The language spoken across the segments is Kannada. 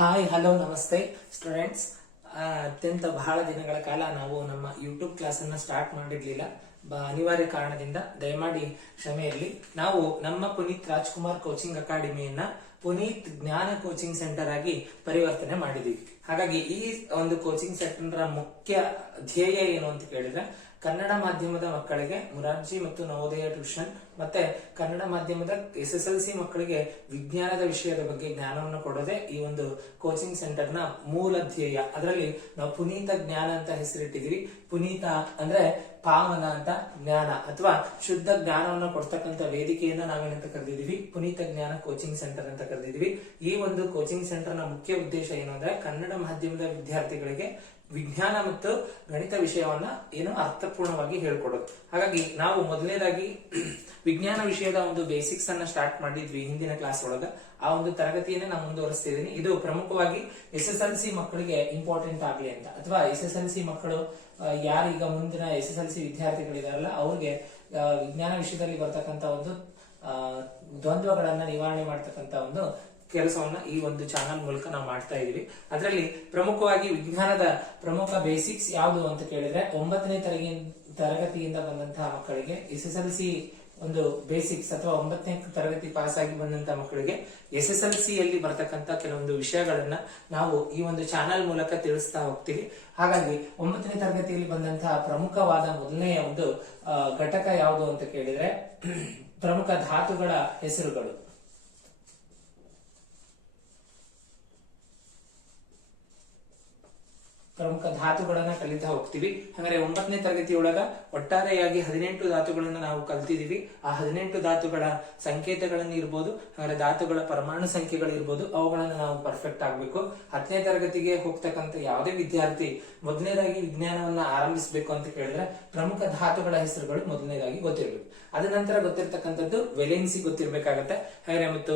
ಹಾಯ್ ಹಲೋ ನಮಸ್ತೆ ಸ್ಟೂಡೆಂಟ್ಸ್. ಅತ್ಯಂತ ಬಹಳ ದಿನಗಳ ಕಾಲ ನಾವು ನಮ್ಮ ಯೂಟ್ಯೂಬ್ ಕ್ಲಾಸ್ ಅನ್ನ ಸ್ಟಾರ್ಟ್ ಮಾಡಿರ್ಲಿಲ್ಲ. ಅನಿವಾರ್ಯ ಕಾರಣದಿಂದ ದಯಮಾಡಿ ಕ್ಷಮೆ ಇರಲಿ. ನಾವು ನಮ್ಮ ಪುನೀತ್ ರಾಜ್ಕುಮಾರ್ ಕೋಚಿಂಗ್ ಅಕಾಡೆಮಿಯನ್ನ ಪುನೀತ್ ಜ್ಞಾನ ಕೋಚಿಂಗ್ ಸೆಂಟರ್ ಆಗಿ ಪರಿವರ್ತನೆ ಮಾಡಿದೀವಿ. ಹಾಗಾಗಿ ಈ ಒಂದು ಕೋಚಿಂಗ್ ಸೆಂಟರ್ ಮುಖ್ಯ ಧ್ಯೇಯ ಏನು ಅಂತ ಕೇಳಿದ್ರೆ, ಕನ್ನಡ ಮಾಧ್ಯಮದ ಮಕ್ಕಳಿಗೆ ಮುರಾರ್ಜಿ ಮತ್ತು ನವೋದಯ ಟ್ಯೂಷನ್ ಮತ್ತೆ ಕನ್ನಡ ಮಾಧ್ಯಮದ SSLC ಮಕ್ಕಳಿಗೆ ವಿಜ್ಞಾನದ ವಿಷಯದ ಬಗ್ಗೆ ಜ್ಞಾನವನ್ನು ಕೊಡೋದೇ ಈ ಒಂದು ಕೋಚಿಂಗ್ ಸೆಂಟರ್ ನ ಮೂಲ ಧ್ಯೇಯ. ಅದರಲ್ಲಿ ನಾವು ಪುನೀತ ಜ್ಞಾನ ಅಂತ ಹೆಸರಿಟ್ಟಿದೀವಿ. ಪುನೀತ ಅಂದ್ರೆ ಪಾವನ ಅಂತ, ಜ್ಞಾನ ಅಥವಾ ಶುದ್ಧ ಜ್ಞಾನವನ್ನು ಕೊಡ್ತಕ್ಕಂಥ ವೇದಿಕೆಯನ್ನ ನಾವೇನಂತ ಕರೆದಿದೀವಿ, ಪುನೀತ ಜ್ಞಾನ ಕೋಚಿಂಗ್ ಸೆಂಟರ್ ಅಂತ ಕರೆದಿದೀವಿ. ಈ ಒಂದು ಕೋಚಿಂಗ್ ಸೆಂಟರ್ ನ ಮುಖ್ಯ ಉದ್ದೇಶ ಏನು ಅಂದ್ರೆ, ಕನ್ನಡ ಮಾಧ್ಯಮದ ವಿದ್ಯಾರ್ಥಿಗಳಿಗೆ ವಿಜ್ಞಾನ ಮತ್ತು ಗಣಿತ ವಿಷಯವನ್ನ ಅರ್ಥಪೂರ್ಣವಾಗಿ ಹೇಳ್ಕೊಡೋದು. ಹಾಗಾಗಿ ನಾವು ಮೊದಲನೇದಾಗಿ ವಿಜ್ಞಾನ ವಿಷಯದ ಒಂದು ಬೇಸಿಕ್ಸ್ ಅನ್ನ ಸ್ಟಾರ್ಟ್ ಮಾಡಿದ್ವಿ ಹಿಂದಿನ ಕ್ಲಾಸ್ ಒಳಗ. ಆ ಒಂದು ತರಗತಿಯನ್ನ ನಾನು ಮುಂದುವರಿಸ್ತಿದ್ದೀನಿ. ಇದು ಪ್ರಮುಖವಾಗಿ SSLC ಮಕ್ಕಳಿಗೆ ಇಂಪಾರ್ಟೆಂಟ್ ಆಗ್ಲಿ ಅಂತ, ಅಥವಾ SSLC ಮಕ್ಕಳು ಯಾರೀಗ ಮುಂದಿನ SSLC ವಿದ್ಯಾರ್ಥಿಗಳಿದಾರಲ್ಲ ಅವ್ರಿಗೆ ವಿಜ್ಞಾನ ವಿಷಯದಲ್ಲಿ ಬರ್ತಕ್ಕಂತ ಒಂದು ದ್ವಂದ್ವಗಳನ್ನ ನಿವಾರಣೆ ಮಾಡ್ತಕ್ಕಂತ ಒಂದು ಕೆಲಸವನ್ನ ಈ ಒಂದು ಚಾನಲ್ ಮೂಲಕ ನಾವು ಮಾಡ್ತಾ ಇದೀವಿ. ಅದರಲ್ಲಿ ಪ್ರಮುಖವಾಗಿ ವಿಜ್ಞಾನದ ಪ್ರಮುಖ ಬೇಸಿಕ್ಸ್ ಯಾವುದು ಅಂತ ಕೇಳಿದ್ರೆ, 9ನೇ ತರಗತಿಯಿಂದ ಬಂದಂತಹ ಮಕ್ಕಳಿಗೆ SSLC ಒಂದು ಬೇಸಿಕ್ಸ್ ಅಥವಾ 9ನೇ ತರಗತಿ ಪಾಸ್ ಆಗಿ ಬಂದಂತಹ ಮಕ್ಕಳಿಗೆ SSLC ಯಲ್ಲಿ ಬರ್ತಕ್ಕಂತ ಕೆಲವೊಂದು ವಿಷಯಗಳನ್ನ ನಾವು ಈ ಒಂದು ಚಾನಲ್ ಮೂಲಕ ತಿಳಿಸ್ತಾ ಹೋಗ್ತೀವಿ. ಹಾಗಾಗಿ 9ನೇ ತರಗತಿಯಲ್ಲಿ ಬಂದಂತಹ ಪ್ರಮುಖವಾದ ಮೊದಲನೆಯ ಒಂದು ಘಟಕ ಯಾವುದು ಅಂತ ಕೇಳಿದ್ರೆ, ಪ್ರಮುಖ ಧಾತುಗಳ ಹೆಸರುಗಳು. ಪ್ರಮುಖ ಧಾತುಗಳನ್ನ ಕಲಿತಾ ಹೋಗ್ತೀವಿ. ಹಾಗಾದ್ರೆ 9ನೇ ತರಗತಿಯೊಳಗ ಒಟ್ಟಾರೆಯಾಗಿ 18 ಧಾತುಗಳನ್ನ ನಾವು ಕಲ್ತಿದೀವಿ. ಆ 18 ಧಾತುಗಳ ಸಂಕೇತಗಳನ್ನ ಇರ್ಬೋದು, ಹಾಗಾದ್ರೆ ಧಾತುಗಳ ಪರಮಾಣು ಸಂಖ್ಯೆಗಳಿರ್ಬೋದು, ಅವುಗಳನ್ನ ನಾವು ಪರ್ಫೆಕ್ಟ್ ಆಗ್ಬೇಕು. 10ನೇ ತರಗತಿಗೆ ಹೋಗ್ತಕ್ಕಂಥ ಯಾವುದೇ ವಿದ್ಯಾರ್ಥಿ ಮೊದಲನೇದಾಗಿ ವಿಜ್ಞಾನವನ್ನ ಆರಂಭಿಸಬೇಕು ಅಂತ ಕೇಳಿದ್ರೆ, ಪ್ರಮುಖ ಧಾತುಗಳ ಹೆಸರುಗಳು ಮೊದಲನೇದಾಗಿ ಗೊತ್ತಿರ್ಬೇಕು. ಅದ ನಂತರ ಗೊತ್ತಿರ್ತಕ್ಕಂಥದ್ದು ವೆಲೆನ್ಸಿ ಗೊತ್ತಿರ್ಬೇಕಾಗತ್ತೆ. ಹಾಗೆ ಮತ್ತು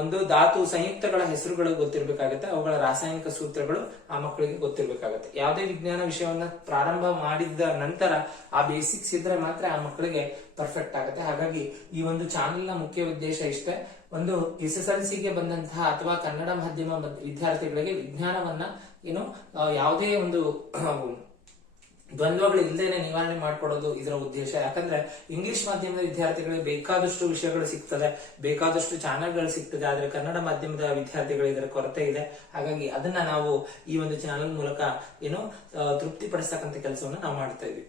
ಒಂದು ಧಾತು ಸಂಯುಕ್ತಗಳ ಹೆಸರುಗಳು ಗೊತ್ತಿರ್ಬೇಕಾಗತ್ತೆ. ಅವುಗಳ ರಾಸಾಯನಿಕ ಸೂತ್ರಗಳು ಆ ಮಕ್ಕಳಿಗೆ ಗೊತ್ತಿರ್ಬೇಕಾಗತ್ತೆ. ಯಾವುದೇ ವಿಜ್ಞಾನ ವಿಷಯವನ್ನ ಪ್ರಾರಂಭ ಮಾಡಿದ ನಂತರ ಆ ಬೇಸಿಕ್ಸ್ ಇದ್ರೆ ಮಾತ್ರ ಆ ಮಕ್ಕಳಿಗೆ ಪರ್ಫೆಕ್ಟ್ ಆಗುತ್ತೆ. ಹಾಗಾಗಿ ಈ ಒಂದು ಚಾನೆಲ್ ನ ಮುಖ್ಯ ಉದ್ದೇಶ ಇಷ್ಟೇ. ಒಂದು SSLC ಗೆ ಬಂದಂತಹ ಅಥವಾ ಕನ್ನಡ ಮಾಧ್ಯಮ ವಿದ್ಯಾರ್ಥಿಗಳಿಗೆ ವಿಜ್ಞಾನವನ್ನ ಯಾವುದೇ ಒಂದು ದ್ವಂದ್ವಗಳು ಇಲ್ಲದೇನೆ ನಿವಾರಣೆ ಮಾಡ್ಕೊಡೋದು ಇದರ ಉದ್ದೇಶ. ಯಾಕಂದ್ರೆ ಇಂಗ್ಲಿಷ್ ಮಾಧ್ಯಮದ ವಿದ್ಯಾರ್ಥಿಗಳಿಗೆ ಬೇಕಾದಷ್ಟು ವಿಷಯಗಳು ಸಿಗ್ತದೆ, ಬೇಕಾದಷ್ಟು ಚಾನೆಲ್ಗಳು ಸಿಗ್ತದೆ. ಆದ್ರೆ ಕನ್ನಡ ಮಾಧ್ಯಮದ ವಿದ್ಯಾರ್ಥಿಗಳಿಗೆ ಇದರ ಕೊರತೆ ಇದೆ. ಹಾಗಾಗಿ ಅದನ್ನ ನಾವು ಈ ಒಂದು ಚಾನೆಲ್ ಮೂಲಕ ತೃಪ್ತಿಪಡಿಸ್ತಕ್ಕಂಥ ಕೆಲಸವನ್ನು ನಾವು ಮಾಡ್ತಾ ಇದ್ವಿ.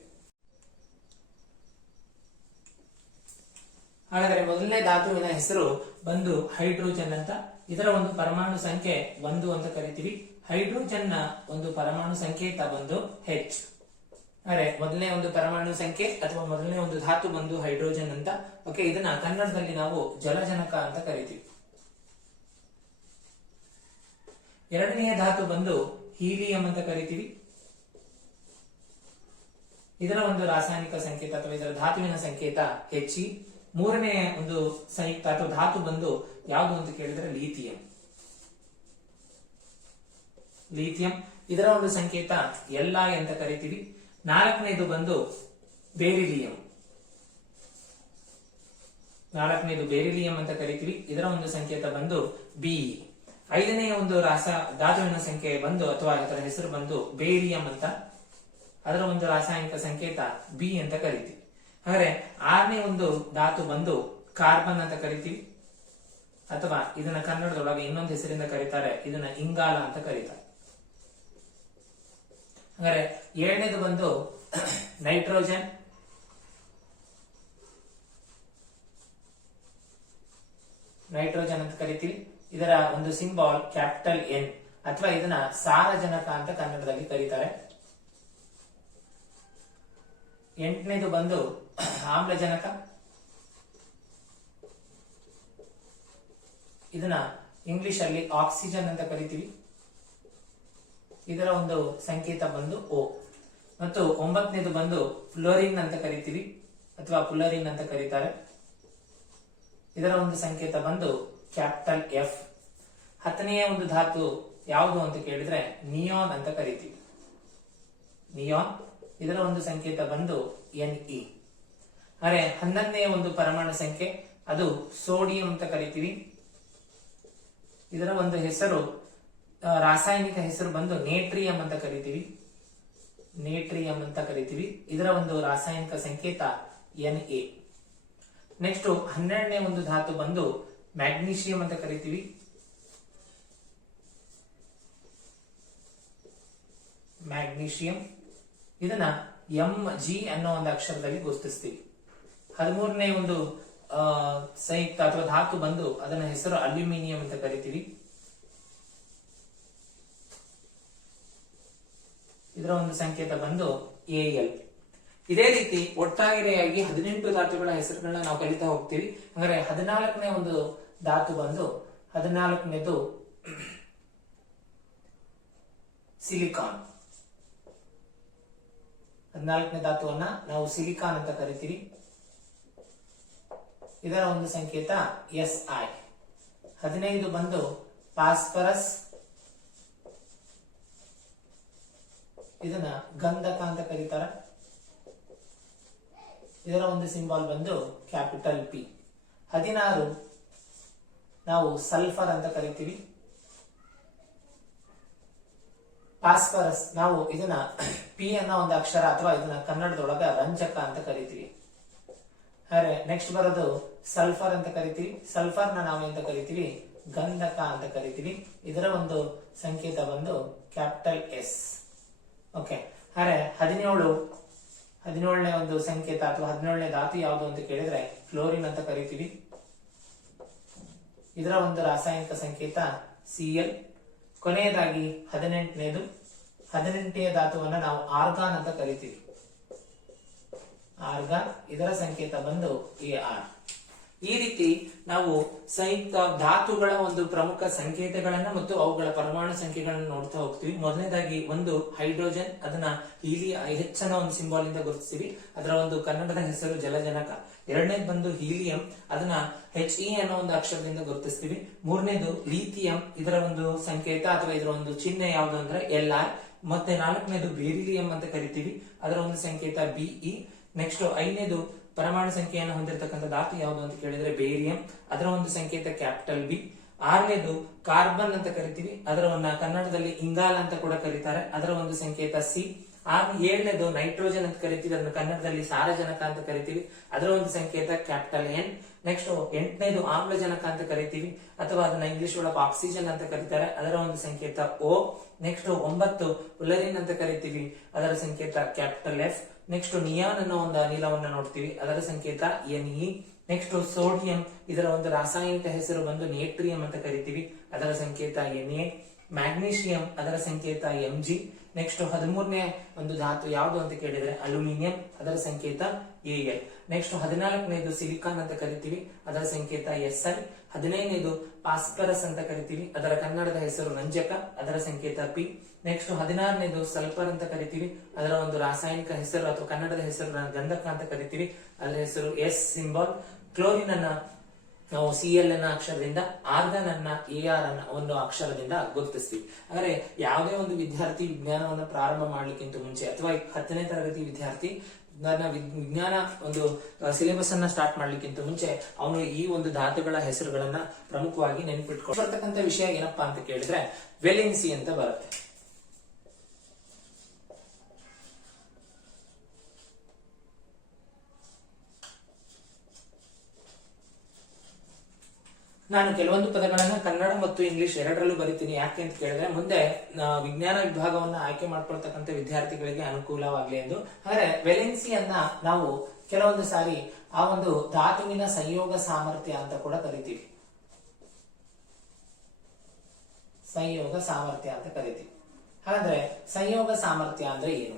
ಹಾಗಾದ್ರೆ ಮೊದಲನೇ ಧಾತುವಿನ ಹೆಸರು ಬಂದು ಹೈಡ್ರೋಜನ್ ಅಂತ. ಇದರ ಒಂದು ಪರಮಾಣು ಸಂಖ್ಯೆ 1 ಅಂತ ಕರಿತೀವಿ. ಹೈಡ್ರೋಜನ್ ನ ಒಂದು ಪರಮಾಣು ಸಂಕೇತ ಬಂದು H. ಅರೆ ಮೊದಲನೇ ಒಂದು ಪರಮಾಣು ಸಂಖ್ಯೆ ಅಥವಾ ಮೊದಲನೇ ಒಂದು ಧಾತು ಬಂದು ಹೈಡ್ರೋಜನ್ ಅಂತ. ಓಕೆ, ಇದನ್ನ ಕನ್ನಡದಲ್ಲಿ ನಾವು ಜಲಜನಕ ಅಂತ ಕರಿತೀವಿ. ಎರಡನೆಯ ಧಾತು ಬಂದು ಹೀಲಿಯಂ ಅಂತ ಕರಿತೀವಿ. ಇದರ ಒಂದು ರಾಸಾಯನಿಕ ಸಂಕೇತ ಅಥವಾ ಇದರ ಧಾತುವಿನ ಸಂಕೇತ He. ಮೂರನೇ ಒಂದು ಸಂಯುಕ್ತ ಅಥವಾ ಧಾತು ಬಂದು ಯಾವುದು ಅಂತ ಕೇಳಿದ್ರೆ ಲಿಥಿಯಂ. ಇದರ ಒಂದು ಸಂಕೇತ Li ಅಂತ ಕರಿತೀವಿ. ನಾಲ್ಕನೇದು ಬಂದು ಬೆರಿಲಿಯಂ. ಅಂತ ಕರಿತೀವಿ. ಇದರ ಒಂದು ಸಂಕೇತ ಬಂದು Be. ಐದನೆಯ ಒಂದು ಧಾತುವಿನ ಸಂಖ್ಯೆ ಬಂದು ಅಥವಾ ಅದರ ಹೆಸರು ಬಂದು ಬೇರಿಯಂ ಅಂತ. ಅದರ ಒಂದು ರಾಸಾಯನಿಕ ಸಂಕೇತ B ಅಂತ ಕರಿತೀವಿ. ಹಾಗಾದ್ರೆ ಆರನೇ ಒಂದು ಧಾತು ಬಂದು ಕಾರ್ಬನ್ ಅಂತ ಕರಿತೀವಿ, ಅಥವಾ ಇದನ್ನ ಕನ್ನಡದೊಳಗೆ ಇನ್ನೊಂದು ಹೆಸರಿಂದ ಕರೀತಾರೆ, ಇದನ್ನ ಇಂಗಾಲ ಅಂತ ಕರೀತಾರೆ. ಹಾಗಾದ್ರೆ ಏಳನೇದು ಬಂದು ನೈಟ್ರೋಜನ್. ಅಂತ ಕರಿತೀವಿ. ಇದರ ಒಂದು ಸಿಂಬಾಲ್ ಕ್ಯಾಪಿಟಲ್ N, ಅಥವಾ ಇದನ್ನ ಸಾರಜನಕ ಅಂತ ಕನ್ನಡದಲ್ಲಿ ಕರೀತಾರೆ. ಎಂಟನೇದು ಬಂದು ಆಮ್ಲಜನಕ. ಇದನ್ನ ಇಂಗ್ಲಿಷ್ ಅಲ್ಲಿ ಆಕ್ಸಿಜನ್ ಅಂತ ಕರಿತೀವಿ. ಇದರ ಒಂದು ಸಂಕೇತ ಬಂದು O. ಮತ್ತು 9ನೇದು ಬಂದು ಫ್ಲೋರಿನ್ ಅಂತ ಕರಿತೀವಿ, ಅಥವಾ ಫ್ಲೋರಿನ್ ಅಂತ ಕರೀತಾರೆ. ಇದರ ಒಂದು ಸಂಕೇತ ಬಂದು ಕ್ಯಾಪಿಟಲ್ F. 10ನೆಯ ಒಂದು ಧಾತು ಯಾವುದು ಅಂತ ಕೇಳಿದ್ರೆ ನಿಯಾನ್ ಅಂತ ಕರಿತೀವಿ. ಇದರ ಒಂದು ಸಂಕೇತ ಬಂದು Ne. ಅರೆ 11ನೆಯ ಒಂದು ಪರಮಾಣು ಸಂಖ್ಯೆ ಅದು ಸೋಡಿಯಂ ಅಂತ ಕರಿತೀವಿ. ಇದರ ಒಂದು ಹೆಸರು ರಾಸಾಯನಿಕ ಹೆಸರು ಬಂದು ನೇಟ್ರಿಯಂ ಅಂತ ಕರಿತೀವಿ. ನೇಟ್ರಿಯಂ ಅಂತ ಕರಿತೀವಿ. ಇದರ ಒಂದು ರಾಸಾಯನಿಕ ಸಂಕೇತ Na. ನೆಕ್ಸ್ಟ್ 12ನೇ ಒಂದು ಧಾತು ಬಂದು ಮ್ಯಾಗ್ನೀಷಿಯಂ ಅಂತ ಕರಿತೀವಿ. ಮ್ಯಾಗ್ನೀಷಿಯಂ ಇದನ್ನ Mg ಅನ್ನೋ ಒಂದು ಅಕ್ಷರದಲ್ಲಿ ಗುರುತಿಸ್ತೀವಿ. 13ನೇ ಒಂದು ಸಂಯುಕ್ತ ಅಥವಾ ಧಾತು ಬಂದು ಅದನ್ನ ಹೆಸರು ಅಲ್ಯೂಮಿನಿಯಂ ಅಂತ ಕರಿತೀವಿ. ಇದರ ಒಂದು ಸಂಕೇತ ಬಂದು Al. ಇದೇ ರೀತಿ ಒಟ್ಟಾರೆಯಾಗಿ 18 ಧಾತುಗಳ ಹೆಸರುಗಳನ್ನ ನಾವು ಕಲಿತಾ ಹೋಗ್ತೀವಿ. ಅಂದ್ರೆ 14ನೇ ಒಂದು ಧಾತು ಬಂದು 14ನೇದು ಸಿಲಿಕಾನ್. 14ನೇ ಧಾತುವನ್ನ ನಾವು ಸಿಲಿಕಾನ್ ಅಂತ ಕರಿತೀವಿ. ಇದರ ಒಂದು ಸಂಕೇತ Si. 15 ಬಂದು ಫಾಸ್ಫರಸ್. ಇದನ್ನ ಗಂಧಕ ಅಂತ ಕರೀತಾರೆ. ಇದರ ಒಂದು ಸಿಂಬಲ್ ಬಂದು ಕ್ಯಾಪಿಟಲ್ P. 16 ನಾವು ಸಲ್ಫರ್ ಅಂತ ಕರಿತೀವಿ. ಫಾಸ್ಫರಸ್ ನಾವು ಇದನ್ನ P ಅನ್ನೋ ಒಂದು ಅಕ್ಷರ ಅಥವಾ ಇದನ್ನ ಕನ್ನಡದೊಳಗ ರಂಜಕ ಅಂತ ಕರಿತೀವಿ. ಹಾಗೆ ನೆಕ್ಸ್ಟ್ ಬರೋದು ಸಲ್ಫರ್ ಅಂತ ಕರಿತೀವಿ. ಸಲ್ಫರ್ ನಾವು ಎಂತ ಕರಿತೀವಿ? ಗಂಧಕ ಅಂತ ಕರಿತೀವಿ. ಇದರ ಒಂದು ಸಂಕೇತ ಬಂದು ಕ್ಯಾಪಿಟಲ್ S. ಓಕೆ. ಹಾಗೆ 17ನೇ ಒಂದು ಸಂಕೇತ ಅಥವಾ 17ನೇ ಧಾತು ಯಾವುದು ಅಂತ ಕೇಳಿದ್ರೆ ಕ್ಲೋರಿನ್ ಅಂತ ಕರಿತೀವಿ. ಇದರ ಒಂದು ರಾಸಾಯನಿಕ ಸಂಕೇತ Cl. ಕೊನೆಯದಾಗಿ 18ನೇ ಧಾತುವನ್ನ ನಾವು ಆರ್ಗಾನ್ ಅಂತ ಕರಿತೀವಿ. ಆರ್ಗಾನ್ ಇದರ ಸಂಕೇತ ಬಂದು Ar. ಈ ರೀತಿ ನಾವು ಸಂಯುಕ್ತ ಧಾತುಗಳ ಒಂದು ಪ್ರಮುಖ ಸಂಕೇತಗಳನ್ನ ಮತ್ತು ಅವುಗಳ ಪರಮಾಣು ಸಂಖ್ಯೆಗಳನ್ನು ನೋಡ್ತಾ ಹೋಗ್ತೀವಿ. ಮೊದಲನೇದಾಗಿ ಒಂದು ಹೈಡ್ರೋಜನ್, ಅದನ್ನ H ಅನ್ನೋ ಒಂದು ಸಿಂಬಾಲ್ ಇಂದ ಗುರುತಿಸ್ತೀವಿ. ಅದರ ಒಂದು ಕನ್ನಡದ ಹೆಸರು ಜಲಜನಕ. ಎರಡನೇದು ಬಂದು ಹೀಲಿಯಂ, ಅದನ್ನ He ಅನ್ನೋ ಒಂದು ಅಕ್ಷರದಿಂದ ಗುರುತಿಸ್ತೀವಿ. ಮೂರನೇದು ಲಿಥಿಯಂ, ಇದರ ಒಂದು ಸಂಕೇತ ಅಥವಾ ಇದರ ಒಂದು ಚಿಹ್ನೆ ಯಾವುದು ಅಂದ್ರೆ Li. ಮತ್ತೆ 4ನೇದು ಬೆರಿಲಿಯಂ ಅಂತ ಕರಿತೀವಿ. ಅದರ ಒಂದು ಸಂಕೇತ Be. ನೆಕ್ಸ್ಟ್ 5ನೇದು ಪರಮಾಣು ಸಂಖ್ಯೆಯನ್ನು ಹೊಂದಿರತಕ್ಕಂಥ ಧಾತು ಯಾವುದು ಅಂತ ಕೇಳಿದ್ರೆ ಬೇರಿಯಂ, ಅದರ ಒಂದು ಸಂಕೇತ ಕ್ಯಾಪಿಟಲ್ B. 6ನೇದು ಕಾರ್ಬನ್ ಅಂತ ಕರಿತೀವಿ. ಅದರವನ್ನ ಕನ್ನಡದಲ್ಲಿ ಇಂಗಾಲ ಅಂತ ಕೂಡ ಕರೀತಾರೆ. ಅದರ ಒಂದು ಸಂಕೇತ C. 7ನೇದು ನೈಟ್ರೋಜನ್ ಅಂತ ಕರಿತೀವಿ. ಅದನ್ನು ಕನ್ನಡದಲ್ಲಿ ಸಾರಜನಕ ಅಂತ ಕರಿತೀವಿ. ಅದರ ಒಂದು ಸಂಕೇತ ಕ್ಯಾಪಿಟಲ್ N. ನೆಕ್ಸ್ಟ್ 8ನೇದು ಆಮ್ಲಜನಕ ಅಂತ ಕರಿತೀವಿ ಅಥವಾ ಅದನ್ನ ಇಂಗ್ಲಿಷ್ ಒಳಗೆ ಆಕ್ಸಿಜನ್ ಅಂತ ಕರೀತಾರೆ. ಅದರ ಒಂದು ಸಂಕೇತ O. ನೆಕ್ಸ್ಟ್ 9 ಉಲರಿನ್ ಅಂತ ಕರಿತೀವಿ. ಅದರ ಸಂಕೇತ ಕ್ಯಾಪಿಟಲ್ F. ನೆಕ್ಸ್ಟ್ ನಿಯಾನ್ ಅನ್ನೋ ಒಂದು ಅನಿಲವನ್ನ ನೋಡ್ತೀವಿ. ಅದರ ಸಂಕೇತ Ne. ನೆಕ್ಸ್ಟ್ ಸೋಡಿಯಂ, ಇದರ ಒಂದು ರಾಸಾಯನಿಕ ಹೆಸರು ಬಂದು ನೇಟ್ರಿಯಂ ಅಂತ ಕರಿತೀವಿ. ಅದರ ಸಂಕೇತ Na. ಮ್ಯಾಗ್ನೀಷಿಯಂ, ಅದರ ಸಂಕೇತ Mg. ನೆಕ್ಸ್ಟ್ 13ನೇ ಒಂದು ಧಾತು ಯಾವುದು ಅಂತ ಕೇಳಿದ್ರೆ ಅಲ್ಯೂಮಿನಿಯಂ, ಅದರ ಸಂಕೇತ Al. ನೆಕ್ಸ್ಟ್ 14ನೇದು ಸಿಲಿಕಾನ್ ಅಂತ ಕರಿತೀವಿ. ಅದರ ಸಂಕೇತ Si. 15ನೇದು ಫಾಸ್ಫರಸ್ ಅಂತ ಕರಿತೀವಿ. ಅದರ ಕನ್ನಡದ ಹೆಸರು ರಂಜಕ, ಅದರ ಸಂಕೇತ P. ನೆಕ್ಸ್ಟ್ 16ನೇದು ಸಲ್ಫರ್ ಅಂತ ಕರಿತೀವಿ. ಅದರ ಒಂದು ರಾಸಾಯನಿಕ ಹೆಸರು ಅಥವಾ ಕನ್ನಡದ ಹೆಸರು ಗಂಧಕ ಅಂತ ಕರಿತೀವಿ. ಅದರ ಹೆಸರು S ಸಿಂಬಾಲ್. ಕ್ಲೋರಿನ್ ಅನ್ನ ನಾವು Cl ಅನ್ನ ಅಕ್ಷರದಿಂದ, ಆರ್ಗಾನ್ ಅನ್ನ Ar ಅನ್ನ ಒಂದು ಅಕ್ಷರದಿಂದ ಗುರುತಿಸ್ತೀವಿ. ಅಂದ್ರೆ ಯಾವುದೇ ಒಂದು ವಿದ್ಯಾರ್ಥಿ ವಿಜ್ಞಾನವನ್ನು ಪ್ರಾರಂಭ ಮಾಡ್ಲಿಕ್ಕಿಂತ ಮುಂಚೆ ಅಥವಾ 10ನೇ ತರಗತಿ ವಿದ್ಯಾರ್ಥಿ ವಿಜ್ಞಾನ ಒಂದು ಸಿಲೆಬಸ್ ಅನ್ನ ಸ್ಟಾರ್ಟ್ ಮಾಡ್ಲಿಕ್ಕಿಂತ ಮುಂಚೆ ಅವನು ಈ ಒಂದು ಧಾತುಗಳ ಹೆಸರುಗಳನ್ನ ಪ್ರಮುಖವಾಗಿ ನೆನಪಿಟ್ಕೊಂಡು ಬರ್ತಕ್ಕಂಥ ವಿಷಯ ಏನಪ್ಪಾ ಅಂತ ಕೇಳಿದ್ರೆ ವೆಲೆನ್ಸಿ ಅಂತ ಬರುತ್ತೆ. ನಾನು ಕೆಲವೊಂದು ಪದಗಳನ್ನ ಕನ್ನಡ ಮತ್ತು ಇಂಗ್ಲಿಷ್ ಎರಡರಲ್ಲೂ ಬರಿತೀನಿ. ಯಾಕೆ ಅಂತ ಕೇಳಿದ್ರೆ ಮುಂದೆ ವಿಜ್ಞಾನ ವಿಭಾಗವನ್ನ ಆಯ್ಕೆ ಮಾಡ್ಕೊಳ್ತಕ್ಕಂಥ ವಿದ್ಯಾರ್ಥಿಗಳಿಗೆ ಅನುಕೂಲವಾಗಲಿ ಎಂದು. ಹಾಗಾದ್ರೆ ವೆಲೆನ್ಸಿಯನ್ನ ನಾವು ಕೆಲವೊಂದು ಸಾರಿ ಆ ಒಂದು ಧಾತುವಿನ ಸಂಯೋಗ ಸಾಮರ್ಥ್ಯ ಅಂತ ಕೂಡ ಕರಿತೀವಿ. ಸಂಯೋಗ ಸಾಮರ್ಥ್ಯ ಅಂತ ಕರಿತೀವಿ. ಹಾಗಾದ್ರೆ ಸಂಯೋಗ ಸಾಮರ್ಥ್ಯ ಅಂದ್ರೆ ಏನು?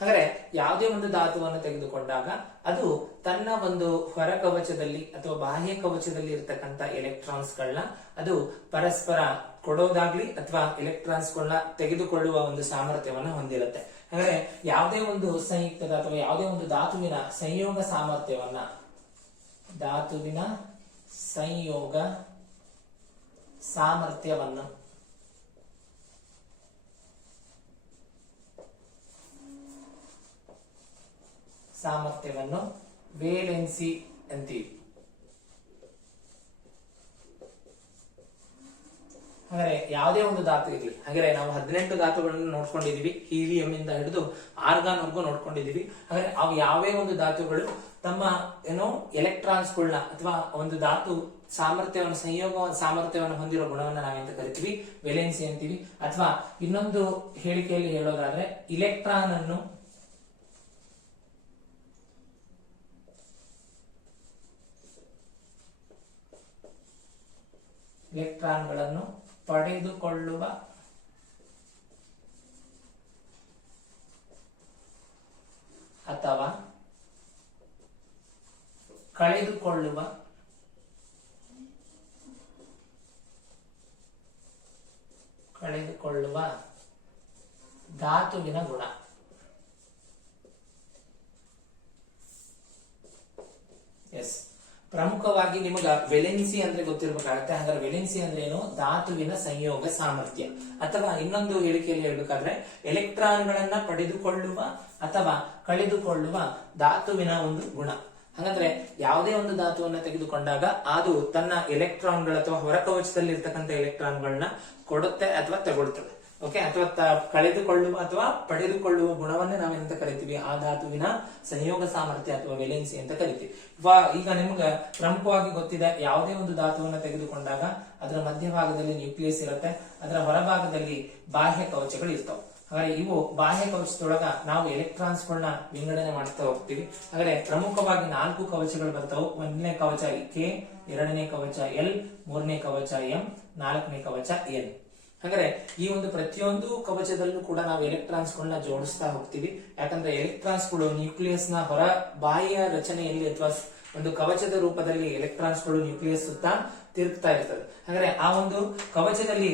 ಹಾಗಾದ್ರೆ ಯಾವುದೇ ಒಂದು ಧಾತುವನ್ನು ತೆಗೆದುಕೊಂಡಾಗ ಅದು ತನ್ನ ಒಂದು ಹೊರ ಕವಚದಲ್ಲಿ ಅಥವಾ ಬಾಹ್ಯ ಕವಚದಲ್ಲಿ ಇರತಕ್ಕಂತ ಎಲೆಕ್ಟ್ರಾನ್ಸ್ ಗಳನ್ನ ಅದು ಪರಸ್ಪರ ಕೊಡೋದಾಗ್ಲಿ ಅಥವಾ ಎಲೆಕ್ಟ್ರಾನ್ಸ್ ಗಳನ್ನ ತೆಗೆದುಕೊಳ್ಳುವ ಒಂದು ಸಾಮರ್ಥ್ಯವನ್ನ ಹೊಂದಿರುತ್ತೆ. ಹಾಗಾದ್ರೆ ಯಾವುದೇ ಒಂದು ಸಂಯುಕ್ತದ ಅಥವಾ ಯಾವುದೇ ಒಂದು ಧಾತುವಿನ ಸಂಯೋಗ ಸಾಮರ್ಥ್ಯವನ್ನ ಸಾಮರ್ಥ್ಯವನ್ನು ವೇಲೆನ್ಸಿ ಅಂತೀವಿ. ಹಾಗಾದ್ರೆ ಯಾವುದೇ ಒಂದು ಧಾತು ಇರಲಿ, ಹಾಗಾದ್ರೆ ನಾವು 18 ಧಾತುಗಳನ್ನು ನೋಡ್ಕೊಂಡಿದೀವಿ, ಹೀಲಿಯಂ ಇಂದ ಹಿಡಿದು ಆರ್ಗಾನ್ ವರ್ಗೂ ನೋಡ್ಕೊಂಡಿದೀವಿ. ಹಾಗಾದ್ರೆ ಅವು ಯಾವೇ ಒಂದು ಧಾತುಗಳು ತಮ್ಮ ಎಲೆಕ್ಟ್ರಾನ್ಸ್ಗಳನ್ನ ಅಥವಾ ಒಂದು ಧಾತು ಸಾಮರ್ಥ್ಯವನ್ನು ಸಂಯೋಗ ಸಾಮರ್ಥ್ಯವನ್ನು ಹೊಂದಿರೋ ಗುಣವನ್ನ ನಾವೆಂತ ಕರಿತೀವಿ, ವೇಲೆನ್ಸಿ ಅಂತೀವಿ. ಅಥವಾ ಇನ್ನೊಂದು ಹೇಳಿಕೆಯಲ್ಲಿ ಹೇಳೋದಾದ್ರೆ ಎಲೆಕ್ಟ್ರಾನ್ಗಳನ್ನು ಪಡೆದುಕೊಳ್ಳುವ ಅಥವಾ ಕಳೆದುಕೊಳ್ಳುವ ಧಾತುವಿನ ಗುಣ. ಎಸ್, ಪ್ರಮುಖವಾಗಿ ನಿಮಗ ವೇಲೆನ್ಸಿ ಅಂದ್ರೆ ಗೊತ್ತಿರ್ಬೇಕಾಗತ್ತೆ. ಹಾಗಾದ್ರೆ ವೇಲೆನ್ಸಿ ಅಂದ್ರೆ ಏನು? ಧಾತುವಿನ ಸಂಯೋಗ ಸಾಮರ್ಥ್ಯ. ಅಥವಾ ಇನ್ನೊಂದು ಹೇಳಿಕೆಯಲ್ಲಿ ಹೇಳ್ಬೇಕಾದ್ರೆ ಎಲೆಕ್ಟ್ರಾನ್ಗಳನ್ನ ಪಡೆದುಕೊಳ್ಳುವ ಅಥವಾ ಕಳೆದುಕೊಳ್ಳುವ ಧಾತುವಿನ ಒಂದು ಗುಣ. ಹಾಗಾದ್ರೆ ಯಾವುದೇ ಒಂದು ಧಾತುವನ್ನ ತೆಗೆದುಕೊಂಡಾಗ ಅದು ತನ್ನ ಎಲೆಕ್ಟ್ರಾನ್ಗಳ ಅಥವಾ ಹೊರಕವಚದಲ್ಲಿ ಇರ್ತಕ್ಕಂಥ ಎಲೆಕ್ಟ್ರಾನ್ಗಳನ್ನ ಕೊಡುತ್ತೆ ಅಥವಾ ತಗೊಳ್ತದೆ. ಓಕೆ, ಅಥವಾ ಕಳೆದುಕೊಳ್ಳುವ ಅಥವಾ ಪಡೆದುಕೊಳ್ಳುವ ಗುಣವನ್ನೇ ನಾವೇನಂತ ಕರಿತೀವಿ? ಆ ಧಾತುವಿನ ಸಂಯೋಗ ಸಾಮರ್ಥ್ಯ ಅಥವಾ ವೇಲೆನ್ಸಿ ಅಂತ ಕರಿತೀವಿ. ಈಗ ನಿಮ್ಗೆ ಪ್ರಮುಖವಾಗಿ ಗೊತ್ತಿದೆ, ಯಾವುದೇ ಒಂದು ಧಾತುವನ್ನ ತೆಗೆದುಕೊಂಡಾಗ ಅದರ ಮಧ್ಯಭಾಗದಲ್ಲಿ ನ್ಯೂಕ್ಲಿಯಸ್ ಇರುತ್ತೆ, ಅದರ ಹೊರಭಾಗದಲ್ಲಿ ಬಾಹ್ಯ ಕವಚಗಳು ಇರ್ತಾವೆ. ಹಾಗಾದ್ರೆ ಇವು ಬಾಹ್ಯ ಕವಚದೊಳಗ ನಾವು ಎಲೆಕ್ಟ್ರಾನ್ಸ್ಗಳನ್ನ ವಿಂಗಡಣೆ ಮಾಡ್ತಾ ಹೋಗ್ತೀವಿ. ಹಾಗಾದ್ರೆ ಪ್ರಮುಖವಾಗಿ 4 ಕವಚಗಳು ಬರ್ತಾವೆ. 1ನೇ ಕವಚ ಕೆ, 2ನೇ ಕವಚ ಎಲ್, 3ನೇ ಕವಚ ಎಂ, 4ನೇ ಕವಚ ಎನ್. ಹಾಗಾದ್ರೆ ಈ ಒಂದು ಪ್ರತಿಯೊಂದು ಕವಚದಲ್ಲೂ ಕೂಡ ನಾವು ಎಲೆಕ್ಟ್ರಾನ್ಸ್ಗಳನ್ನ ಜೋಡಿಸ್ತಾ ಹೋಗ್ತೀವಿ. ಯಾಕಂದ್ರೆ ಎಲೆಕ್ಟ್ರಾನ್ಸ್ಗಳು ನ್ಯೂಕ್ಲಿಯಸ್ ನ ಹೊರ ಬಾಹ್ಯ ರಚನೆಯಲ್ಲಿ ಅಥವಾ ಒಂದು ಕವಚದ ರೂಪದಲ್ಲಿ ಎಲೆಕ್ಟ್ರಾನ್ಸ್ಗಳು ನ್ಯೂಕ್ಲಿಯಸ್ ಸುತ್ತ ತಿರುಗ್ತಾ ಇರ್ತದೆ. ಹಾಗಾದ್ರೆ ಆ ಒಂದು ಕವಚದಲ್ಲಿ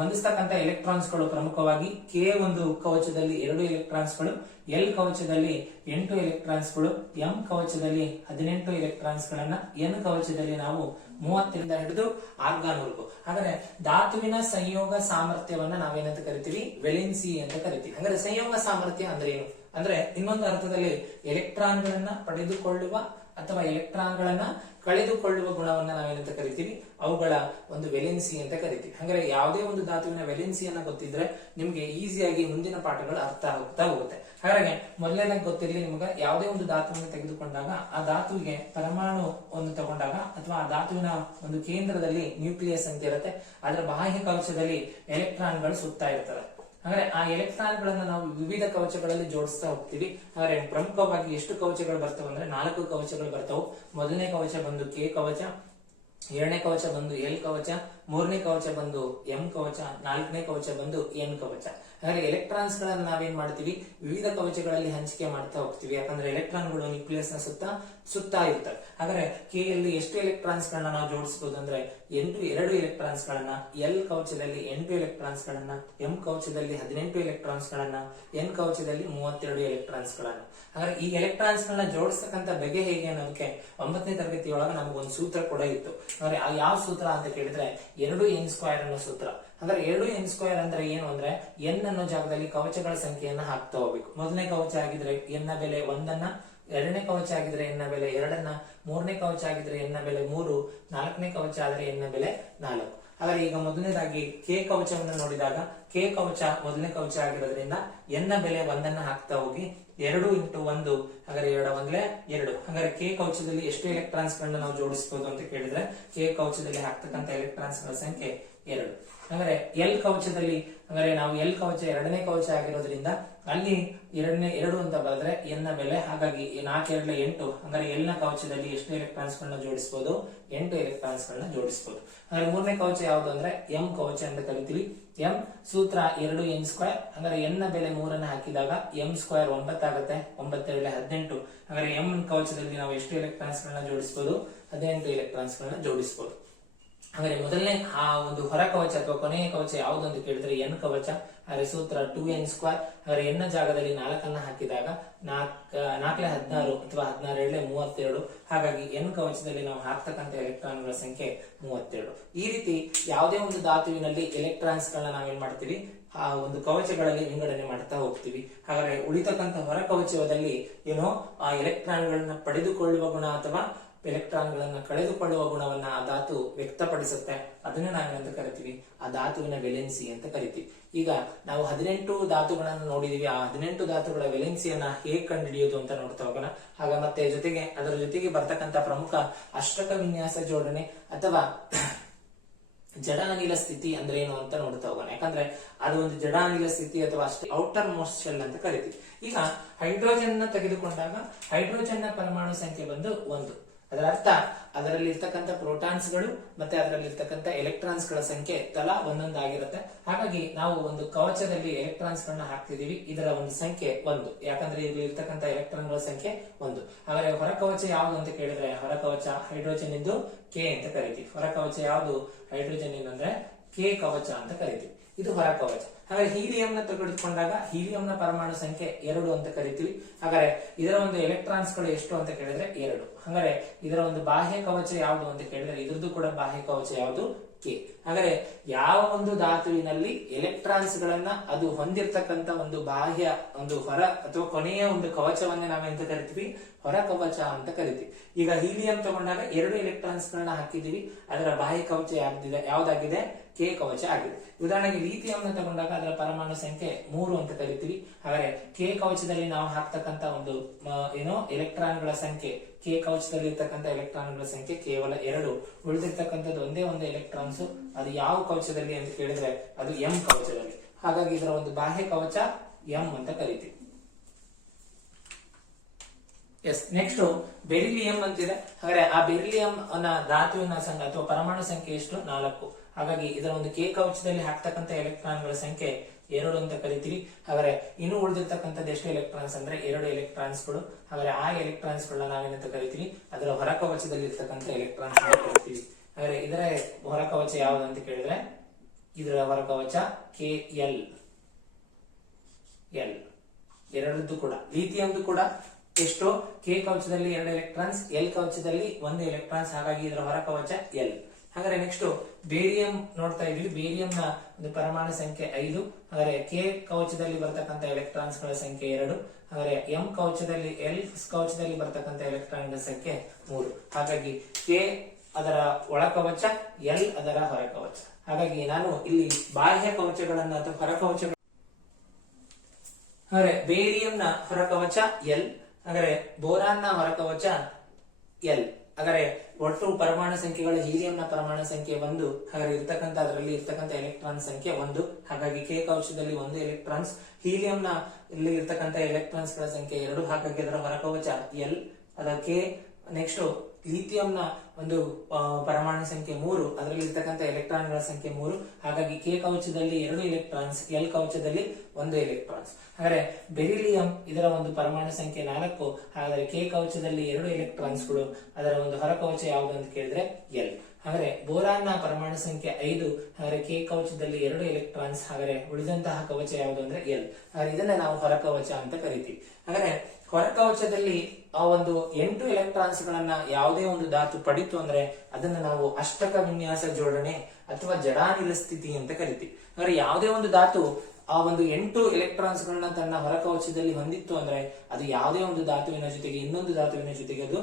ಹೊಂದಿಸ್ತಕ್ಕಂಥ ಎಲೆಕ್ಟ್ರಾನ್ಸ್ಗಳು ಪ್ರಮುಖವಾಗಿ ಕೆ ಒಂದು ಕವಚದಲ್ಲಿ 2 ಎಲೆಕ್ಟ್ರಾನ್ಸ್ಗಳು, ಎಲ್ ಕವಚದಲ್ಲಿ 8 ಎಲೆಕ್ಟ್ರಾನ್ಸ್ಗಳು, ಎಂ ಕವಚದಲ್ಲಿ 18 ಎಲೆಕ್ಟ್ರಾನ್ಸ್ಗಳನ್ನ, ಎನ್ ಕವಚದಲ್ಲಿ ನಾವು 30ರಿಂದ ಹಿಡಿದು ಆರ್ಗಾನ್ ವರ್ಗು. ಹಾಗಾದ್ರೆ ಧಾತುವಿನ ಸಂಯೋಗ ಸಾಮರ್ಥ್ಯವನ್ನ ನಾವೇನಂತ ಕರಿತೀವಿ? ವೇಲೆನ್ಸಿ ಅಂತ ಕರಿತೀವಿ. ಹಾಗಾದ್ರೆ ಸಂಯೋಗ ಸಾಮರ್ಥ್ಯ ಅಂದ್ರೆ ಏನು? ಅಂದ್ರೆ ಇನ್ನೊಂದು ಅರ್ಥದಲ್ಲಿ ಎಲೆಕ್ಟ್ರಾನ್ಗಳನ್ನ ಪಡೆದುಕೊಳ್ಳುವ ಅಥವಾ ಎಲೆಕ್ಟ್ರಾನ್ಗಳನ್ನ ಕಳೆದುಕೊಳ್ಳುವ ಗುಣವನ್ನ ನಾವೇನಂತ ಕರಿತೀವಿ? ಅವುಗಳ ಒಂದು ವೇಲೆನ್ಸಿ ಅಂತ ಕರಿತೀವಿ. ಹಾಗಾದ್ರೆ ಯಾವುದೇ ಒಂದು ಧಾತುವಿನ ವೇಲೆನ್ಸಿಯನ್ನ ಗೊತ್ತಿದ್ರೆ ನಿಮ್ಗೆ ಈಸಿಯಾಗಿ ಮುಂದಿನ ಪಾಠಗಳು ಅರ್ಥ ಆಗ್ತಾ ಹೋಗುತ್ತೆ. ಹಾಗಾಗಿ ಮೊದಲನೇದಾಗಿ ಗೊತ್ತಿರಲಿ ನಿಮ್ಗೆ, ಯಾವುದೇ ಒಂದು ಧಾತುವನ್ನು ತೆಗೆದುಕೊಂಡಾಗ ಆ ಧಾತುವಿಗೆ ಪರಮಾಣು ಒಂದು ತಗೊಂಡಾಗ ಅಥವಾ ಆ ಧಾತುವಿನ ಒಂದು ಕೇಂದ್ರದಲ್ಲಿ ನ್ಯೂಕ್ಲಿಯಸ್ ಅಂತ ಇರುತ್ತೆ, ಅದರ ಬಾಹ್ಯ ಕವಚದಲ್ಲಿ ಎಲೆಕ್ಟ್ರಾನ್ಗಳು ಸುತ್ತಾ ಇರ್ತವೆ. ಹಾಗಾದ್ರೆ ಆ ಎಲೆಕ್ಟ್ರಾನ್ಗಳನ್ನ ನಾವು ವಿವಿಧ ಕವಚಗಳಲ್ಲಿ ಜೋಡಿಸ್ತಾ ಹೋಗ್ತೀವಿ. ಹಾಗಾದ್ರೆ ಪ್ರಮುಖವಾಗಿ ಎಷ್ಟು ಕವಚಗಳು ಬರ್ತವೆ ಅಂದ್ರೆ 4 ಕವಚಗಳು ಬರ್ತವೆ. ಮೊದಲನೇ ಕವಚ ಬಂದು ಕೆ ಕವಚ, 2ನೇ ಕವಚ ಬಂದು ಎಲ್ ಕವಚ, 3ನೇ ಕವಚ ಬಂದು ಎಂ ಕವಚ, 4ನೇ ಕವಚ ಬಂದು ಎನ್ ಕವಚ. ಹಾಗಾದ್ರೆ ಎಲೆಕ್ಟ್ರಾನ್ಸ್ ಗಳನ್ನ ನಾವೇನ್ ಮಾಡ್ತೀವಿ? ವಿವಿಧ ಕವಚಗಳಲ್ಲಿ ಹಂಚಿಕೆ ಮಾಡ್ತಾ ಹೋಗ್ತೀವಿ. ಯಾಕಂದ್ರೆ ಎಲೆಕ್ಟ್ರಾನ್ಗಳು ನ್ಯೂಕ್ಲಿಯಸ್ ನ ಸುತ್ತಾ ಇರ್ತವೆ. ಹಾಗಾದ್ರೆ ಕೆ ಯಲ್ಲಿ ಎಷ್ಟು ಎಲೆಕ್ಟ್ರಾನ್ಸ್ ಗಳನ್ನ ನಾವು ಜೋಡಿಸಬಹುದು ಅಂದ್ರೆ 2 ಎಲೆಕ್ಟ್ರಾನ್ಸ್ ಗಳನ್ನ, ಎಲ್ ಕವಚದಲ್ಲಿ 8 ಎಲೆಕ್ಟ್ರಾನ್ಸ್ ಗಳನ್ನ, ಎಂ ಕವಚದಲ್ಲಿ 18 ಎಲೆಕ್ಟ್ರಾನ್ಸ್ ಗಳನ್ನ, ಎನ್ ಕವಚದಲ್ಲಿ 32 ಎಲೆಕ್ಟ್ರಾನ್ಸ್ ಗಳನ್ನ. ಹಾಗಾದ್ರೆ ಈ ಎಲೆಕ್ಟ್ರಾನ್ಸ್ ಗಳನ್ನ ಜೋಡಿಸ್ತಕ್ಕಂಥ ಬಗೆ ಹೇಗೆ ಅನ್ನೋದಕ್ಕೆ 9ನೇ ತರಗತಿಯೊಳಗ ನಮಗೊಂದು ಸೂತ್ರ ಕೂಡ ಇತ್ತು. ಅಂದ್ರೆ ಆ ಯಾವ ಸೂತ್ರ ಅಂತ ಕೇಳಿದ್ರೆ 2n² ಅನ್ನೋ ಸೂತ್ರ. ಅಂದ್ರೆ 2n² ಅಂದ್ರೆ ಏನು ಅಂದ್ರೆ ಎನ್ ಅನ್ನೋ ಜಾಗದಲ್ಲಿ ಕವಚಗಳ ಸಂಖ್ಯೆಯನ್ನ ಹಾಕ್ತಾ ಹೋಗ್ಬೇಕು. ಮೊದಲನೇ ಕವಚ ಆಗಿದ್ರೆ ಎನ್ ನ ಬೆಲೆ 1, 2ನೇ ಕವಚ ಆಗಿದ್ರೆ ಎನ್ ನ ಬೆಲೆ 2, 3ನೇ ಕವಚ ಆಗಿದ್ರೆ ಎನ್ ನ ಬೆಲೆ 3, 4ನೇ ಕವಚ ಆದ್ರೆ ಎನ್ ನ ಬೆಲೆ 4. ಹಾಗಾದ್ರೆ ಈಗ ಮೊದಲನೇದಾಗಿ ಕೆ ಕವಚವನ್ನು ನೋಡಿದಾಗ ಕೆ ಕವಚ ಮೊದಲನೇ ಕವಚ ಆಗಿರೋದ್ರಿಂದ ಎನ್ ನ ಬೆಲೆ 1 ಹಾಕ್ತಾ ಹೋಗಿ 2 × 1, ಹಾಗಾದ್ರೆ 2 × 2. ಹಾಗಾದ್ರೆ ಕೆ ಕವಚದಲ್ಲಿ ಎಷ್ಟು ಎಲೆಕ್ಟ್ರಾನ್ಸ್ ಗಳನ್ನ ನಾವು ಜೋಡಿಸಬಹುದು ಅಂತ ಕೇಳಿದ್ರೆ ಕೆ ಕವಚದಲ್ಲಿ ಹಾಕ್ತಕ್ಕಂಥ ಎಲೆಕ್ಟ್ರಾನ್ಸ್ ಗಳ ಸಂಖ್ಯೆ 2. ಹಾಗಾದ್ರೆ ಎಲ್ ಕವಚದಲ್ಲಿ ಹಾಗಾದ್ರೆ ನಾವು ಎಲ್ ಕವಚ 2ನೇ ಕವಚ ಆಗಿರೋದ್ರಿಂದ ಅಲ್ಲಿ 2 ಅಂತ ಬರೆದ್ರೆ ಎನ್ ನ ಬೆಲೆ, ಹಾಗಾಗಿ 4 2 8. ಹಾಗಾದ್ರೆ ಎಲ್ ನ ಕವಚದಲ್ಲಿ ಎಷ್ಟು ಎಲೆಕ್ಟ್ರಾನ್ಸ್ ಗಳನ್ನ ಜೋಡಿಸಬಹುದು? 8 ಎಲೆಕ್ಟ್ರಾನ್ಸ್ ಗಳನ್ನ ಜೋಡಿಸಬಹುದು. ಹಾಗಾದ್ರೆ 3ನೇ ಕವಚ ಯಾವುದು ಅಂದ್ರೆ ಎಂ ಕವಚ ಅಂತ ಕರಿತೀವಿ. ಎಂ ಸೂತ್ರ 2n². ಹಾಗಾದ್ರೆ ಎನ್ ನ ಬೆಲೆ 3 ಹಾಕಿದಾಗ m² 9 ಆಗುತ್ತೆ. 9 2 18. ಹಾಗಾದ್ರೆ ಎಂ ಕವಚದಲ್ಲಿ ನಾವು ಎಷ್ಟು ಎಲೆಕ್ಟ್ರಾನ್ಸ್ ಗಳನ್ನ ಜೋಡಿಸಬಹುದು? 18 ಎಲೆಕ್ಟ್ರಾನ್ಸ್ ಗಳನ್ನ ಜೋಡಿಸಬಹುದು. ಹಾಗಾದ್ರೆ ಮೊದಲನೇ ಆ ಒಂದು ಹೊರ ಕವಚ ಅಥವಾ ಕೊನೆಯ ಕವಚ ಯಾವುದು ಅಂತ ಕೇಳಿದ್ರೆ ಎನ್ ಕವಚ. ಹಾಗಾದ್ರೆ ಸೂತ್ರ 2n². ಹಾಗಾದ್ರೆ ಎನ್ ನ ಜಾಗದಲ್ಲಿ 4 ಹಾಕಿದಾಗ 4 16 ಅಥವಾ 16 32. ಹಾಗಾಗಿ ಎನ್ ಕವಚದಲ್ಲಿ ನಾವು ಹಾಕ್ತಕ್ಕಂಥ ಎಲೆಕ್ಟ್ರಾನ್ಗಳ ಸಂಖ್ಯೆ 32. ಈ ರೀತಿ ಯಾವುದೇ ಒಂದು ಧಾತುವಿನಲ್ಲಿ ಎಲೆಕ್ಟ್ರಾನ್ಸ್ ಗಳನ್ನ ನಾವೇನ್ ಮಾಡ್ತೀವಿ? ಆ ಒಂದು ಕವಚಗಳಲ್ಲಿ ವಿಂಗಡಣೆ ಮಾಡ್ತಾ ಹೋಗ್ತೀವಿ. ಹಾಗಾದ್ರೆ ಉಳಿತಕ್ಕಂಥ ಹೊರ ಕವಚದಲ್ಲಿ ಏನೋ ಆ ಎಲೆಕ್ಟ್ರಾನ್ಗಳನ್ನ ಪಡೆದುಕೊಳ್ಳುವ ಗುಣ ಅಥವಾ ಎಲೆಕ್ಟ್ರಾನ್ಗಳನ್ನ ಕಳೆದುಕೊಳ್ಳುವ ಗುಣವನ್ನ ಆ ಧಾತು ವ್ಯಕ್ತಪಡಿಸುತ್ತೆ. ಅದನ್ನ ನಾವೇನಂತ ಕರಿತೀವಿ, ಆ ಧಾತುವಿನ ವೆಲೆನ್ಸಿ ಅಂತ ಕರಿತೀವಿ. ಈಗ ನಾವು 18 ಧಾತುಗಳನ್ನು ನೋಡಿದೀವಿ. ಆ 18 ಧಾತುಗಳ ವೆಲೆನ್ಸಿಯನ್ನ ಹೇಗೆ ಕಂಡುಹಿಡಿಯೋದು ಅಂತ ನೋಡ್ತಾ ಹೋಗೋಣ. ಆಗ ಮತ್ತೆ ಜೊತೆಗೆ ಅದರ ಜೊತೆಗೆ ಬರ್ತಕ್ಕಂಥ ಪ್ರಮುಖ ಅಷ್ಟಕ ವಿನ್ಯಾಸ ಜೋಡಣೆ ಅಥವಾ ಜಡ ಅನಿಲ ಸ್ಥಿತಿ ಅಂದ್ರೆ ಏನು ಅಂತ ನೋಡ್ತಾ ಹೋಗೋಣ. ಯಾಕಂದ್ರೆ ಅದು ಒಂದು ಜಡ ಅನಿಲ ಸ್ಥಿತಿ ಅಥವಾ ಅಷ್ಟೇ ಔಟರ್ ಮೋಸ್ಟ್ ಶೆಲ್ ಅಂತ ಕರಿತೀವಿ. ಈಗ ಹೈಡ್ರೋಜನ್ ನ ತೆಗೆದುಕೊಂಡಾಗ ಹೈಡ್ರೋಜನ್ ನ ಪರಮಾಣು ಸಂಖ್ಯೆ ಬಂದು 1. ಅದರ ಅರ್ಥ ಅದರಲ್ಲಿ ಇರ್ತಕ್ಕಂಥ ಪ್ರೋಟಾನ್ಸ್ ಗಳು ಮತ್ತೆ ಅದರಲ್ಲಿ ಇರ್ತಕ್ಕಂಥ ಎಲೆಕ್ಟ್ರಾನ್ಸ್ ಗಳ ಸಂಖ್ಯೆ ತಲಾ ಒಂದೊಂದಾಗಿರುತ್ತೆ. ಹಾಗಾಗಿ ನಾವು ಒಂದು ಕವಚದಲ್ಲಿ ಎಲೆಕ್ಟ್ರಾನ್ಸ್ ಗಳನ್ನ ಹಾಕ್ತಿದೀವಿ. ಇದರ ಒಂದು ಸಂಖ್ಯೆ 1, ಯಾಕಂದ್ರೆ ಇಲ್ಲಿ ಇರ್ತಕ್ಕಂಥ ಎಲೆಕ್ಟ್ರಾನ್ ಗಳ ಸಂಖ್ಯೆ 1. ಹಾಗಾದ್ರೆ ಹೊರ ಕವಚ ಯಾವುದು ಅಂತ ಕೇಳಿದ್ರೆ ಹೊರ ಕವಚ ಹೈಡ್ರೋಜನ್ ಇಂದು ಕೆ ಅಂತ ಕರಿತೀವಿ. ಹೊರ ಕವಚ ಯಾವುದು ಹೈಡ್ರೋಜನ್ ಅಂದ್ರೆ ಕೆ ಕವಚ ಅಂತ ಕರಿತೀವಿ. ಇದು ಹೊರ ಕವಚ. ಹಾಗಾದ್ರೆ ಹೀಲಿಯಂ ನ ತೆಗೆದುಕೊಂಡಾಗ ಹೀಲಿಯಂ ನ ಪರಮಾಣು ಸಂಖ್ಯೆ 2 ಅಂತ ಕರಿತೀವಿ. ಹಾಗಾದ್ರೆ ಇದರ ಒಂದು ಎಲೆಕ್ಟ್ರಾನ್ಸ್ ಗಳು ಎಷ್ಟು ಅಂತ ಕೇಳಿದ್ರೆ 2. ಹಾಗಾದ್ರೆ ಇದರ ಒಂದು ಬಾಹ್ಯ ಕವಚ ಯಾವುದು ಅಂತ ಕೇಳಿದ್ರೆ ಇದ್ರದ್ದು ಕೂಡ ಬಾಹ್ಯ ಕವಚ ಯಾವುದು, ಕೆ. ಹಾಗಾದ್ರೆ ಯಾವ ಒಂದು ಧಾತುವಿನಲ್ಲಿ ಎಲೆಕ್ಟ್ರಾನ್ಸ್ ಗಳನ್ನ ಅದು ಹೊಂದಿರತಕ್ಕಂತ ಒಂದು ಬಾಹ್ಯ ಒಂದು ಹೊರ ಅಥವಾ ಕೊನೆಯ ಒಂದು ಕವಚವನ್ನ ನಾವೆಂತ ಕರಿತೀವಿ, ಹೊರ ಕವಚ ಅಂತ ಕರಿತೀವಿ. ಈಗ ಹೀಲಿಯಂ ತಗೊಂಡಾಗ 2 ಎಲೆಕ್ಟ್ರಾನ್ಸ್ ಗಳನ್ನ ಹಾಕಿದೀವಿ. ಅದರ ಬಾಹ್ಯ ಕವಚ ಯಾವ್ದಾಗಿದೆ, ಕೆ ಕವಚ ಆಗಿದೆ. ಉದಾಹರಣೆಗೆ ಲಿಥಿಯಂ ನ ತಗೊಂಡಾಗ ಅದರ ಪರಮಾಣು ಸಂಖ್ಯೆ 3 ಅಂತ ಕರಿತೀವಿ. ಹಾಗಾದ್ರೆ ಕೆ ಕವಚದಲ್ಲಿ ನಾವು ಹಾಕ್ತಕ್ಕಂತ ಒಂದು ಎಲೆಕ್ಟ್ರಾನ್ ಗಳ ಸಂಖ್ಯೆ, ಕೆ ಕವಚದಲ್ಲಿ ಇರ್ತಕ್ಕಂಥ ಎಲೆಕ್ಟ್ರಾನ್ ಗಳ ಸಂಖ್ಯೆ ಕೇವಲ 2. ಉಳಿದಿರ್ತಕ್ಕಂಥದ್ದು ಒಂದೇ ಒಂದು ಎಲೆಕ್ಟ್ರಾನ್ಸ್. ಅದು ಯಾವ ಕವಚದಲ್ಲಿ ಅಂತ ಕೇಳಿದ್ರೆ ಅದು ಎಂ ಕವಚದಲ್ಲಿ. ಹಾಗಾಗಿ ಇದರ ಒಂದು ಬಾಹ್ಯ ಕವಚ ಎಂ ಅಂತ ಕರಿತೀವಿ. ಎಸ್, ನೆಕ್ಸ್ಟ್ ಬೆರಿಲಿಯಂ ಅಂತಿದೆ. ಹಾಗಾದ್ರೆ ಆ ಬೆರಿಲಿಯಂ ಅನ್ನ ಧಾತುವಿನ ಸಂಖ್ಯೆ ಅಥವಾ ಪರಮಾಣು ಸಂಖ್ಯೆ ಎಷ್ಟು, 4. ಹಾಗಾಗಿ ಇದರ ಒಂದು ಕೆ ಕವಚದಲ್ಲಿ ಹಾಕ್ತಕ್ಕಂಥ ಎಲೆಕ್ಟ್ರಾನ್ ಗಳ ಸಂಖ್ಯೆ 2 ಅಂತ ಕರಿತೀವಿ. ಹಾಗಾದ್ರೆ ಇನ್ನು ಉಳಿದಿರ್ತಕ್ಕಂಥದ್ದು ಎಷ್ಟು ಎಲೆಕ್ಟ್ರಾನ್ಸ್ ಅಂದ್ರೆ 2 ಎಲೆಕ್ಟ್ರಾನ್ಸ್ ಗಳು. ಹಾಗಾದ್ರೆ ಆ ಎಲೆಕ್ಟ್ರಾನ್ಸ್ ಗಳನ್ನ ನಾವೇನಂತ ಕರಿತೀವಿ, ಅದರ ಹೊರ ಕವಚದಲ್ಲಿ ಇರ್ತಕ್ಕಂಥ ಎಲೆಕ್ಟ್ರಾನ್ಸ್ ಕರಿತೀವಿ. ಹಾಗಾದ್ರೆ ಇದರ ಹೊರ ಕವಚ ಯಾವುದು ಅಂತ ಕೇಳಿದ್ರೆ ಇದರ ಹೊರ ಕವಚ ಕೆ ಎಲ್. ಎರಡದ್ದು ಕೂಡ ಲಿಥಿಯಂದು ಕೂಡ ಎಷ್ಟು, ಕೆ ಕವಚದಲ್ಲಿ 2 ಎಲೆಕ್ಟ್ರಾನ್ಸ್, ಎಲ್ ಕವಚದಲ್ಲಿ 1 ಎಲೆಕ್ಟ್ರಾನ್ಸ್. ಹಾಗಾಗಿ ಇದರ ಹೊರ ಕವಚ ಎಲ್. ಹಾಗಾದ್ರೆ ನೆಕ್ಸ್ಟ್ ಬೇರಿಯಂ ನೋಡ್ತಾ ಇದೀವಿ. ಬೇರಿಯಂ ನ ಒಂದು ಪರಮಾಣು ಸಂಖ್ಯೆ 5. ಹಾಗಾದ್ರೆ ಕೆ ಕವಚದಲ್ಲಿ ಬರ್ತಕ್ಕಂಥ ಎಲೆಕ್ಟ್ರಾನ್ಸ್ ಗಳ ಸಂಖ್ಯೆ 2. ಹಾಗಾದ್ರೆ ಎಂ ಕವಚದಲ್ಲಿ ಎಲ್ ಕವಚದಲ್ಲಿ ಬರ್ತಕ್ಕಂಥ ಎಲೆಕ್ಟ್ರಾನ್ ಗಳ ಸಂಖ್ಯೆ 3. ಹಾಗಾಗಿ ಕೆ ಅದರ ಒಳ ಕವಚ, ಎಲ್ ಅದರ ಹೊರ ಕವಚ. ಹಾಗಾಗಿ ನಾನು ಇಲ್ಲಿ ಬಾಹ್ಯ ಕವಚಗಳನ್ನ ಅಥವಾ ಹೊರ ಕವಚ, ಹಾಗಾದ್ರೆ ಬೇರಿಯಂ ನ ಹೊರ ಕವಚ ಎಲ್. ಹಾಗಾದ್ರೆ ಬೋರಾನ್ ನ ಹೊರ ಕವಚ ಎಲ್. ಹಾಗಾದ್ರೆ ಒಟ್ಟು ಪರಮಾಣು ಸಂಖ್ಯೆಗಳು ಹೀಲಿಯಂ ನ ಪರಮಾಣು ಸಂಖ್ಯೆ 1. ಹಾಗಾದ್ರೆ ಅದರಲ್ಲಿ ಇರ್ತಕ್ಕಂಥ ಎಲೆಕ್ಟ್ರಾನ್ ಸಂಖ್ಯೆ 1. ಹಾಗಾಗಿ ಕೆ ಕವಚದಲ್ಲಿ 1 ಎಲೆಕ್ಟ್ರಾನ್ಸ್, ಹೀಲಿಯಂ ನ ಇಲ್ಲಿ ಇರ್ತಕ್ಕಂಥ ಎಲೆಕ್ಟ್ರಾನ್ಸ್ ಗಳ ಸಂಖ್ಯೆ 2. ಹಾಗಾಗಿ ಅದರ ಹೊರ ಕವಚ ಎಲ್ ಅದಕ್ಕೆ. ನೆಕ್ಸ್ಟ್ ಲಿಥಿಯಂ ನ ಒಂದು ಪರಮಾಣು ಸಂಖ್ಯೆ 3. ಅದರಲ್ಲಿ ಇರ್ತಕ್ಕಂಥ ಎಲೆಕ್ಟ್ರಾನ್ ಗಳ ಸಂಖ್ಯೆ 3. ಹಾಗಾಗಿ ಕೆ ಕವಚದಲ್ಲಿ 2 ಎಲೆಕ್ಟ್ರಾನ್ಸ್, ಎಲ್ ಕವಚದಲ್ಲಿ 1 ಎಲೆಕ್ಟ್ರಾನ್ಸ್. ಹಾಗಾದ್ರೆ ಬೆರಿಲಿಯಂ ಇದರ ಒಂದು ಪರಮಾಣು ಸಂಖ್ಯೆ 4. ಹಾಗಾದ್ರೆ ಕೆ ಕವಚದಲ್ಲಿ 2 ಎಲೆಕ್ಟ್ರಾನ್ಸ್ ಗಳು. ಅದರ ಒಂದು ಹೊರ ಕವಚ ಯಾವುದು ಅಂತ ಕೇಳಿದ್ರೆ ಎಲ್. ಹಾಗಾದ್ರೆ ಬೋರಾನ್ ನ ಪರಮಾಣು ಸಂಖ್ಯೆ 5. ಹಾಗಾದ್ರೆ ಕೆ ಕವಚದಲ್ಲಿ 2 ಎಲೆಕ್ಟ್ರಾನ್ಸ್. ಹಾಗಾದ್ರೆ ಉಳಿದಂತಹ ಕವಚ ಯಾವುದು ಅಂದ್ರೆ ಎಲ್. ಹಾಗಾದ್ರೆ ಇದನ್ನ ನಾವು ಹೊರ ಕವಚ ಅಂತ ಕರಿತೀವಿ. ಹಾಗಾದ್ರೆ ಹೊರ ಕವಚದಲ್ಲಿ ಆ ಒಂದು 8 ಎಲೆಕ್ಟ್ರಾನ್ಸ್ ಗಳನ್ನ ಯಾವುದೇ ಒಂದು ಧಾತು ಪಡಿತು ಅಂದ್ರೆ ಅದನ್ನ ನಾವು ಅಷ್ಟಕ ವಿನ್ಯಾಸ ಜೋಡಣೆ ಅಥವಾ ಜಡಾನಿಲ ಸ್ಥಿತಿ ಅಂತ ಕರಿತೀವಿ. ಅಂದ್ರೆ ಯಾವುದೇ ಒಂದು ಧಾತು ಆ ಒಂದು 8 ಎಲೆಕ್ಟ್ರಾನ್ಸ್ ಗಳನ್ನ ತನ್ನ ಹೊರ ಕವಚದಲ್ಲಿ ಹೊಂದಿತ್ತು ಅಂದ್ರೆ ಅದು ಯಾವುದೇ ಒಂದು ಧಾತುವಿನ ಜೊತೆಗೆ ಇನ್ನೊಂದು ಧಾತುವಿನ ಜೊತೆಗೆ ಅದು